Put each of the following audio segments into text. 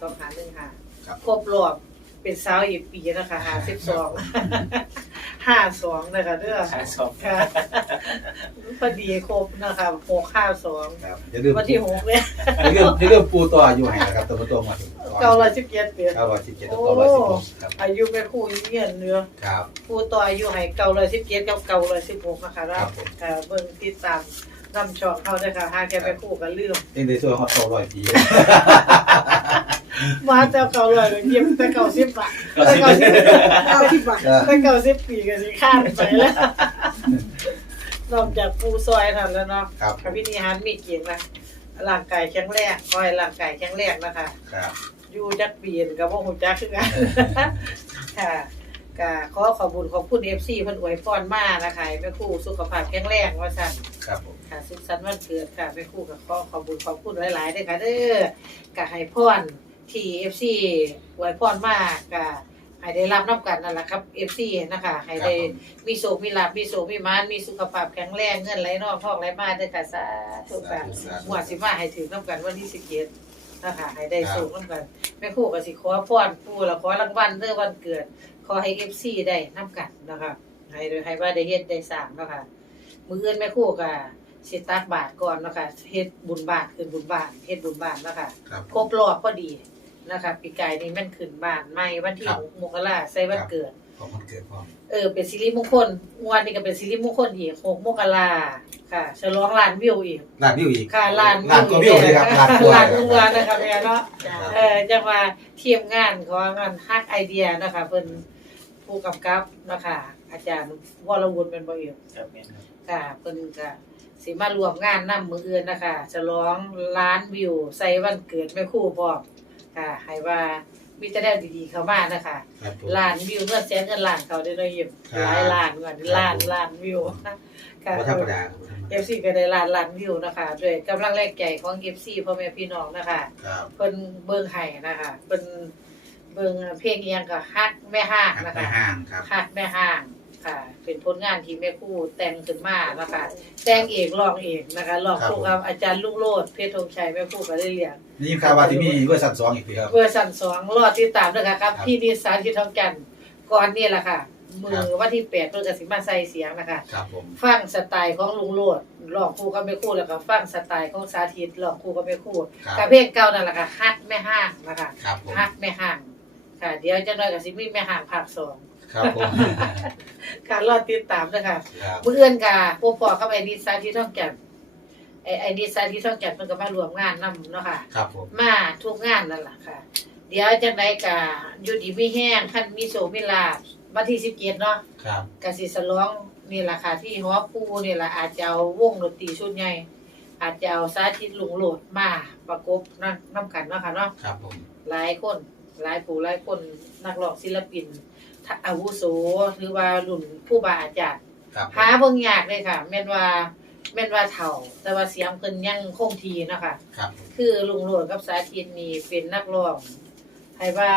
สองหาหนึ่งหาครับ ครบรอบเป็นสาวอีกปีนะคะหาสิบสองห้าสองนะคะเด้อหาสองค่ะพอดีครบนะคะหกห้าสองครับอย่าลืมวันที่หกเนี่ยอย่าลืมอย่าลืมปูตัวอายู่ให้นะครับตัวตัวมาถึงเก้าร้อยสิบเจ็ดเดือนเก้าร้อยสิบเจ็ดกับเก้าร้อยสิบหกครับอายุเป็นคู่เงียนเนื้อครับคู่ต่ออายุให้เก้าร้อยสิบเจ็ดกับเก้าร้อยสิบหกนะคะแล้วครับผม เอ่อเบิ่งติดตาม นำช่องเขาด้วยค่ะหาแกไปคู่กันลืมเองได้ช่วยฮอตเก้าร้อยปีมาเจ้าเก่าเลยเยี่ยมแต่เก่าสิบบาทแต่เก่าสิบเก่าสิบบาทแต่เก่าสิบปีก็สิข้ามไปแล้วนอกจากปูซอยนั่นแล้วเนาะครับกับพิธีฮันมีเกียรตินะร่างกายแข็งแรงคอยร่างกายแข็งแรงนะคะครับอยู่จักปีนกับว่าหูจักคือกันค่ะก็ขอขอบคุญขอบคุณเอฟซีเพิ่นอวยพรมานะคะให้แม่ครู่สุขภาพแข็งแรงว่าสั่นครับผม ค่ะสุขสันต์วันเกิดค่ะแม่ครู่กับขอขอบคุญขอบคุณหลายๆด้วยค่ะเด้อก็ให้พรที่เอฟซีอวยพรมากก็ให้ได้รับน้ำกันนั่นแหละครับเอฟซีนะคะให้ได้มีโชคมีลาภมีโชคมีมานมีสุขภาพแข็งแรงเงินไหลนองทองไหลมาเด้อค่ะสาธุค่ะหมวดสิมาให้ถึงน้ำกันวันที่สิบเจ็ดนะคะให้ได้สูงน้ำกันแม่ครู่ก็สิขอพรปู่และขอรางวัลเด้อวันเกิด ขอให้เอฟซีได้น้ำกันนะคะให้ให้ว่าได้เฮ็ดได้สร้างเนาะค่ะมื้ออื่นแม่ครู่ก็ สิตักบาทก่อนเนาะค่ะเฮ็ดบุญบาทขึ้นบุญบาทเฮ็ดบุญบาทเนาะค่ะครับครบรอบพอดีนะคะปีกายนี้มันขึ้นบ้านใหม่วันที่ครับหกมกราใส่วันเกิดของมันเกิดพร้อมเออเป็นสิริมงคลงวดนี้ก็เป็นสิริมงคลอีกหกมกราค่ะฉลองล้านวิวอีกลานวิวอีกค่ะล้านลานตัววิวเลยครับลานตัวล้านตัวนะคะแม่เนาะจ้าเออจะมาเทียมงานของงานฮักไอเดียนะคะเพิ่นผู้กำกับนะคะอาจารย์วรวุฒิเป็นบ่เอี่ยมครับแม่นครับค่ะเพิ่นก็ สิมารวมงานนำมื้ออื่นนะคะฉลองล้านวิวใส่วันเกิดแม่ครู่พร้อมค่ะให้ว่ามีแต่แนวดีๆเข้ามานะคะครับผม ล้านวิวเงินแสนเงินล้านเขาได้เนาะเยี่ยมครับหลายล้านเงินล้านล้านวิวค่ะบ่ธรรมดาเอฟซีก็ได้ล้านล้านวิวนะคะด้วยกำลังแรงใจของเอฟซีพ่อแม่พี่น้องนะคะ ครับเพิ่นเบิ่งให้นะคะเพิ่นเบิ่งเพลงอีหยังก็ฮักแม่ห้างครับนะไปคะห้างครับ ฮักแม่ห้าง ค่ะ เป็นผลงานที่แม่ครูแต่งขึ้นมานะคะแต่งเองร้องเองนะคะร้องคู่กับอาจารย์ลุงโลดเพชรธงชัยแม่ครูก็ได้เรียนนี่ข่าวว่าที่มีเวอร์ชันสองอีกทีครับ เวอร์ชันสองรอติดตามด้วยค่ะครับครับพี่นิสาที่ทองจันทร์ก่อนนี่แหละค่ะ มืครัอบวันที่แปดเพิ่นก็สิมาใส่เสียงนะคะ ครับผมฟังสไตล์ของลุงโลดร้องคู่กับแม่ครูแล้วก็ฟังสไตล์ของสาธิตร้องคู่กับแม่ครูครับกับเพลงเก่านั่นแหละค่ะฮักแม่ห้างนะคะครับผมฮักแม่ห้างค่ะ เดี๋ยวจังน้อยก็สิมีแม่ห้างภาคสอง ครับผมการรอติดตามด้วยค่ะครับมื้ออื่นก็พวกพ่อกับไอ้นิสาที่ทองจันทร์ไอ้ไอ้นิสาที่ทองจันทร์เพิ่นก็มารวมงานนํเนาะค่ะ ครับผมมาทุกงานนั่นแหละค่ะ เดี๋ยวจังไดก็อยู่ดีมีแห้งคันมีโสมีลาภวันที่17เนาะครับก็สิสลองนี่ล่ะค่ะ ที่หอปูนี่ล่ะอาจจะเอาวงดนตรีชุดใหญ่อาจจะเอาสาธิตลุงโหลดมาประกบนะนํกันเนาะค่ะเนาะครับผมหลายคนหลายผู้หลายคนนักร้องศิลปินถ้า อาวุโสหรือว่ารุ่นผู้บาอาจารย์ครับหาเบิ่งยากเลยค่ะ แม่นว่าแม่นว่าเฒ่า แต่ว่าเสียงเพิ่นยังคงทีเนาะค่ะ ครับ คือลุงโหลดกับสาธิตนี่เป็นนักร้องให้ว่า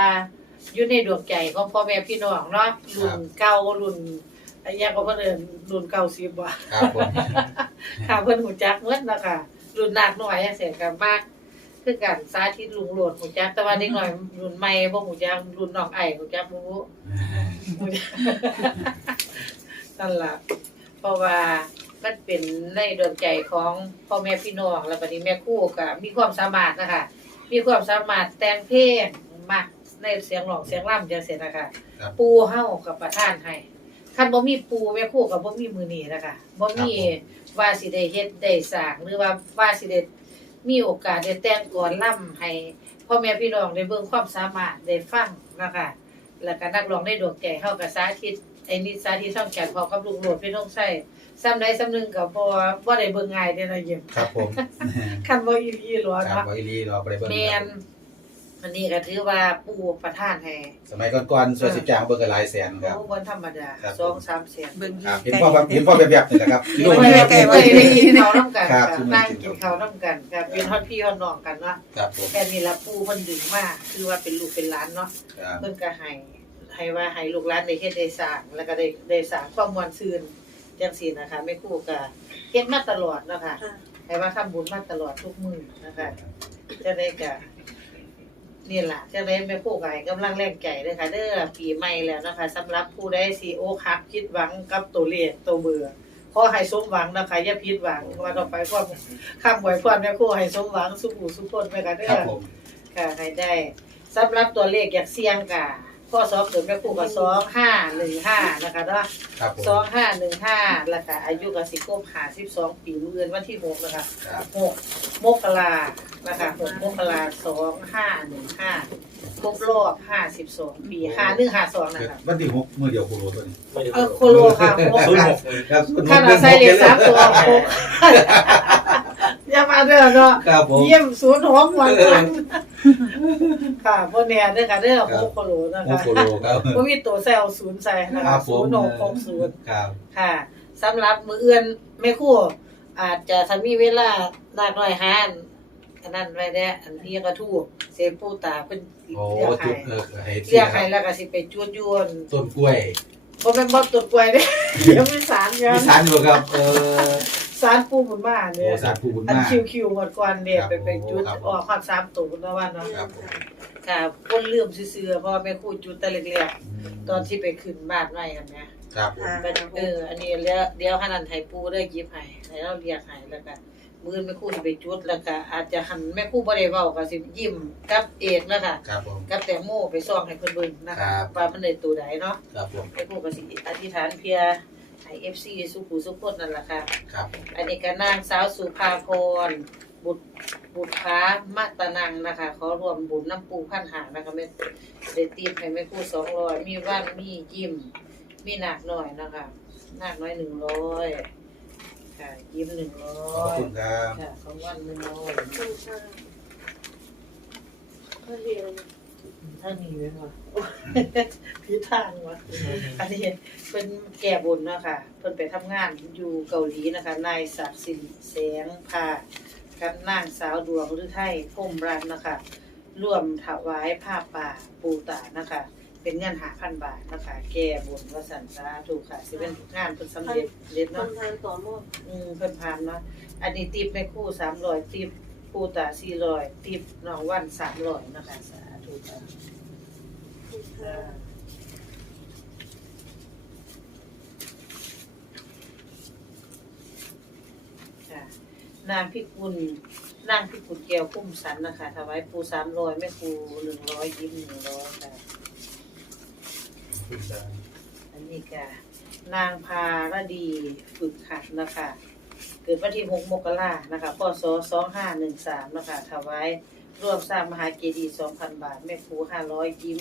อยู่ในดวงใจของพ่อแม่พี่น้องเนาะรุ่นเก่ารุ่นอะไรอย่างก็เพิ่นเอิ้นรุ่นเก่าสิบว่ะครับผมค่ะเพิ่นหูจักหมดเนาะค่ะ รุ่นนักน้อยจังซี่ก็มาก คือกันสาธิตลุงโหลดหูจักแต่ว่าเด็กน้อยรุ่นใหม่บ่หูจักรุ่นน้องไอ้หูจักบ่รู้หูจัก นั่นล่ะเพราะว่ามันเป็นในดวงใจของพ่อแม่พี่น้องแล้วบัดนี้แม่ครูก็มีความสามารถนะคะ มีความสามารถแต่งเพลงมักในเสียงร้องเสียงร่ำจังซี่นะคะ ครับ ปูเฮากับประทานให้คันบ่มีปูแม่ครูก็บ่มีมื้อนี้นะคะบ่มีว่าสิได้เฮ็ดได้สร้างหรือว่าว่าสิได้มีโอกาสได้แต่งกลอนร่ำให้พ่อแม่พี่น้องได้เบิ่งความสามารถได้ฟังนะคะ แล้วก็นักร้องในดวงใจเฮาก็สาธิตไอ้นี่สาธิตช่องแก่นพอกับลุงโหลดพี่น้องใช้ซ้ำใดซ้ำหนึงก็บ่บ่ได้เบิ่งง่ายเด้อนะยิ้มครับผม คันบ่อีหลีหรอครับเนาะบอยลีรอไปเบิ่งแม่น อันนี้ก็ถือว่าปู่ประทานให้สมัยก่อนๆส่วนสิบจางเบิ่งกันหลายแสนครับ โอ้บ่ธรรมดาครับ2 3แสนเบิ่งครับเห็นพ่อแบบเห็นพ่อแบบๆนี่แหละครับกินลูกไว้นี่ไว้ครับไว้ได้กินข้าวนํกันครับค่ะนั่งกินข้าวนํกันครับเป็นฮอดพี่ฮอดน้องกันเนาะครับผมแค่นี้ละปู่เพิ่นดึงมาคือว่าเป็นลูกเป็นหลานเนาะครับเพิ่นก็ให้ให้ว่าให้ลูกหลานได้เฮ็ดได้สร้างแล้วก็ได้ได้สร้างความม่วนซื่นจังซี่นะคะแม่ครูก็เฮ็ดมาตลอดเนาะค่ะ ให้ว่าทำบุญมาตลอดทุกมื้อนะคะ จะได้ก็ นี่ล่ะจะได้แม่ครู่กายกำลังแรงใจเด้อค่ะเด้อปีใหม่แล้วนะคะสำหรับผู้ใดสิโอคักคิดหวังกับตัวเลขตัวเบื่อขอให้สมหวังนะคะอย่าผิดหวังว่าต่อไปความคำไว้พรแม่ครู่ให้สมหวังสุขหูสุขคนไปค่ะเด้ครับอผมค่ะให้ได้สำหรับตัวเลขอยากเสี่ยงกะ ข้อสอบเดิมแม่ครู่ก็2515นะคะเนาะครับผม2515แล้วก็อายุก็สิครบ52ปีมื้ออื่นวันที่6นะคะครับหกมกรานะคะหกมกราสองห้าหนึ่งห้าครบรอบห้าสิบสองปีห้าหนึ่งห้าสองนะเกิดคะวันที่หกมื้อเดียวโคโลตัวนี้ไม่ได้เออโคโลค่ะหกศูนย์หกครับศูนย์หขกนาดใส่เลขสามตัวหกอย่ามาเด้อเนาะครับผมเยี่ยมศูนย์หกวันวัน ค่ะพวกเนี้ยเด้อค่ะเด้อครัหบกโคโลนะหกคะโคโลครับบ่มีตัวแซลศูนย์ใส่นะครัคะบผมศูนย์หกหกศูนย์ครับ ค่ะสำหรับมือเอื้อนแม่ครู่อาจจะถ้ามีเวลาลากน้อยหานอันนั้นไว้แด้อันที่กระทู้เสพผู้ตาเพิ่นโอ้เรียกจุให้ดเออให้เรียกให้แล้วก็สิไปจวดยวนต้นกล้วยบ่แม่นบ่ต้นกล้วยเด้เดี๋ยวมีสารกัมีนสารอยู่ครับ เออ สารปูบุญมาโอ้เนี่ยสารผู้บุญอันมาก คิวๆหมดก่อนเนี่ยครับไปไปจุดครับออกความสามตัวนะว่าเนาะครับผมค่ะคนลืมซื่อๆเพราะว่าแม่ครู่จุดแต่เล็กๆตอนที่ไปขึ้นบ้านไว้กันแหมครับผมเอออันนี้เดี๋ยวเดี๋ยวขนาดไทยปูได้ยิบให้ให้เราเรียกให้แล้วก็มือแม่ครู่สิไปจุดแล้วก็อาจจะหันแม่ครู่บ่ได้เว้าก็สิยิ้มกับเอกแล้วค่ะครับผม กับแตงโมไปซ่องให้เพิ่นเบิ่งนะครัคะบว่ามันได้ตัวใดเนาะ ครับผมแม่ครู่ก็สิอธิษฐานเพีย ให้ FC สุขุสุขคนนั่นล่ะค่ะ ครับอันนี้ก็นางสาวสุภาพร บุตรบุตรค้ามะตะนังนะคะ ขอรวมบุญน้ำปูพันหานะคะแม่ได้ตีมให้แม่ครู่สองร้อยมีว่านมียิ้ม มีหนักหน่อยนะคะหนักน้อยหนึ่งร้อยค่ะยิ้มหนึ่งร้ขอบอยคุณครับ ค่ะของวันหนึ่งร้อย ท่านนี้ไหมวะพิทางวะอันนี้เป็นแก่บนเนาะคะเพิ่นไปทำงานอยู่เกาหลีนะคะ นายศักดิ์สิริแสงพากับนางสาวดวงฤทัยพรหมรัตน์นะคะ ร่วมถวายผ้าป่าปูตานะคะ เป็นเงินหาพันบาทนะคะ แก้บนวสันสาถูกค่ะสิเป็นงานเพิ่นสำเร็จเร็จคเนาะนทานต่อหม้ออืมเพิ่นพานเนาะอันนี้ติปแม่คู่สามร้อยติปปูตาสี่ร้อยติปน้องวันสามร้อยนะคะสาธุ ค่ะนางพิกุลนางพิกุลแก้วคุ้มสันนะคะถวายปูสามร้อยแม่ครูหนึ่งร้อยยิ้มหนึ่งร้อยค่ะขอบคุณครับอันนี้ก็นางพารดีฝึกขัดนะคะ เกิดวันที่ 6 มกรานะคะพศ2513นะคะถวาย ร่วมสร้างมหาเจดีย์2,000บาท แม่ครู500ยิ้ม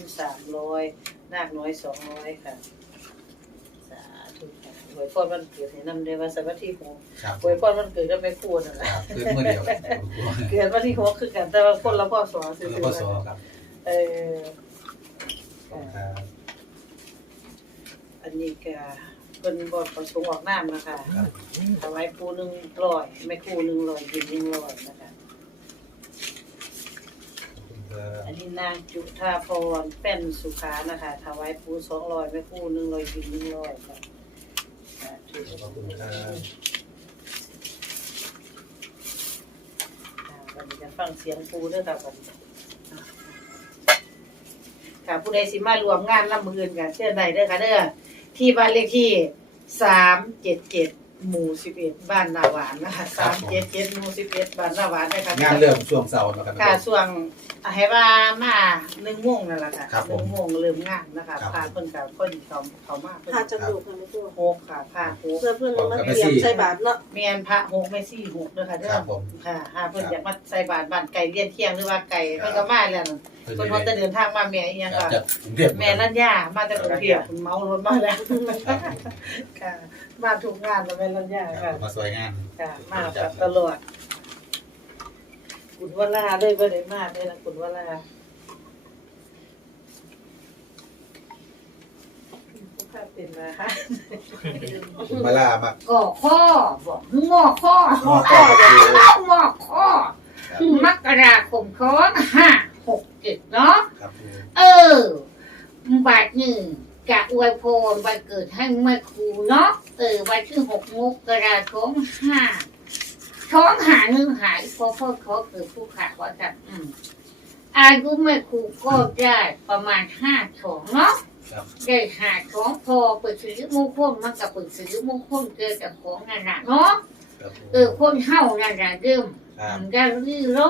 300นาคน้อย200ค่ะ สาธุค่ะหวยพรวันเกิดให้นำได้ว่าสวัสดีหกครับหวยพรวันเกิดก็ไม่ครูนั่นแหคละรับคือเมื่อเดียวเกิดวันที่หกคือกันแต่ว่าคนละพ่อสอซื่แล้วอก็ๆสอนะครับ เออขอบคุณครับอันนี้ก็เป็นบทประสงค์ออกน้ำนะคะครับถวายปูหนึ่งร้อยแม่ครูหนึ่งร้อยยิมหนึ่งร้อยนะคะข อันนี้นางจุธาพรแป้นสุขานะคะถวายปูสองร้อยแม่ครูหนึ่งร้อยยิมหนึ่งร้อยค่ะขอบคุณครับวันนี้จะฟังเสียงปูเด้วยค่ะวันนี้ค่ะผู้ใดสิมารวมงานลำมืออื่นกันเชื่อใดเด้อค่ะเด้อที่บ้านเลขที่สามเจ็ดเจ็ด หมู่สิบเอ็ดบ้านนาหวานนะคะสามเจ็ดเจ็ดหมู่สิบเอ็ดบ้านนาหวานเด้อค่ะงานเริ่มช่วงเสาร์นะครับ ค่ะส่วงให้ว่ามาหนึ่งโมงนั่นแหละค่ะครับหผมนึ่งโมงเริ่มงานนะคะครับ พาเพิ่นกับคนเขาเขามาเพิ่นพาจมูกค่ะไม่ตัวโฮกค่ะพาโฮกเพื่อเพื่อนมาเตรียมใส่บาตรเนาะเมียนพระโฮกไม่ซี่โฮกเด้อค่ะเด้ครัอบผม ค่ะหาเพิ่นครับอยากมาใส่บาตรบ้านไก่เลี้ยนเที่ยงหรือว่าไก่ครับเพิ่นก็มาแล้วนั่น เพิ่นเพิ่นว่าจะเดินทางมาแม่อีหยังครัก็บจากกรุงเทพแม่นั่นย่ามาจากกรุงเทพเมารถมาแล้วครับค่ะมาทุกงานแล้วแม่นั่นย่าครัค่ะบมาสวยงานค่ะมาแบบตลอดคุณวลาเลยบ่ได้มาเลยล่ะคุณวลาผู้ข้าเป็นมาค่ะคุณมาล่ามากก่อข้อบอกงอข้อมอข้อก็คืองอข้อมกราคมเขาห้า หกเจ็ดเนาะครับครูเออบัดหนึ่งจะอวยพรวันเกิดให้แม่ครูเนาะเออวันที่หกมกราคมห้าท้องหาหนึ่งหายเพราะพ่อเขาเกิดผู้ขาว่ากันอืมอายุแม่ครูก็ได้ประมาณห้าสองเนาะครับได้หาของพอเปิดซื้อมงคลมันกับเปิดซื้อมงคลเกิดจากของนั่นน่ะเนาะครับผมเออคนเฮานั่นน่ะเดิมครับได้รีโร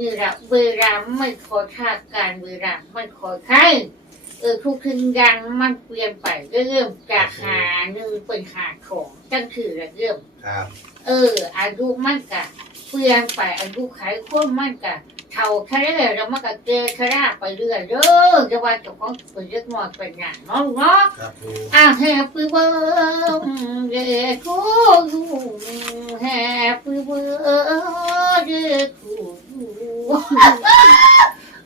นี่แหละเวลาไม่คอยคาดการณ์เวลาไม่คอยใครเออทุกสิ่งอย่างมันเปลี่ยนไปเริ่มจากหาหนึ่งเป็นหาของจังคือละเริ่มครับ เออ อายุมันกะเปลี่ยนไปอายุไขควบมันกะ เท่าแค่เรื่อยแล้วมันก็เจอชราไปเรื่อยเด้อจะว่าเจ้าของเป็นเล็กน้อยเป็นอย่างเนาะลูกเนาะครับผมอะ Happy birthday to you Happy birthday to you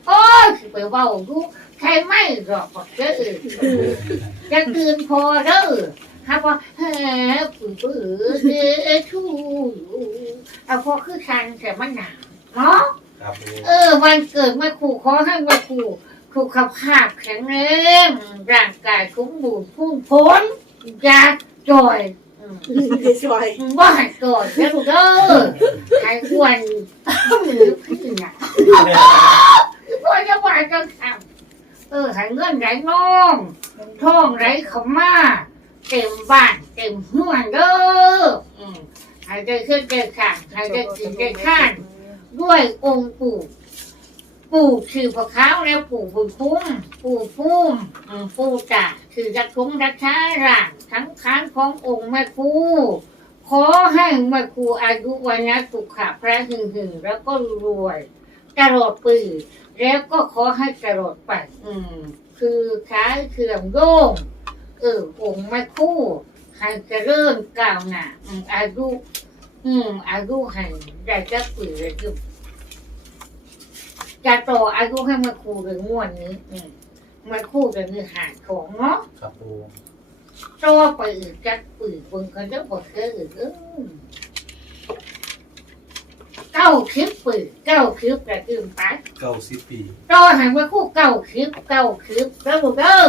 โอ้ยไปเว่าดูใครไม่หรอกบอกเด้อจะคืนพอเด้อครับว่า Happy birthday to you เอาพอคือคันแต่มันหนาวเนาะ ครับผมเออ วันเกิดมาขู่ขอให้มาขู่สุขภาพแข็งแรงร่างกายสมบูรณ์พุ่งพ้นอยาจอยอืมเดี๋ยวช่วยว่าให้จอยแล้วลูกเด้อให้อ้วนหรือพี่น่ะพ่อจะว่าจังทำเออให้เงินไหลน้องท่องไหลเข้ามาเต็มบ้านเต็มเฮือนเด้ออืมให้ได้ขึ้นได้ข้างให้ได้กินได้ข้าน ด้วยองค์ปู่ ปู่คือพระเขาแล้วปู่บุญคุ้ม ปู่พุ่มปู่จ่าคือรักคุ้มรักช้าร่างทั้งค้างขององค์แม่ครูขอให้แม่ครูอายุวันนะสุขะพระหึงหึงแล้วก็รวยตลอดปีแล้วก็ขอให้ตลอดไปอืม คือขายเครื่องโย่งเออองค์แม่ครูให้เจริญก้าวหน้าอืมอายุ อืม อายุให้ได้จักปีเลยคือจะต่ออายุให้มาครูเรื่องงวดนี้ อืมมาครูเรื่องเนื้อหาของเนาะครับผมต่อไปอีกจักปีเบิ่งเขาจะบอกเคยอีกเออเก้าคลิปปีเก้าคลิปกระตืมไปเก้าสิบปีต่อให้มาครูเก้าคลิปเก้าคลิปแล้วลูกเด้อ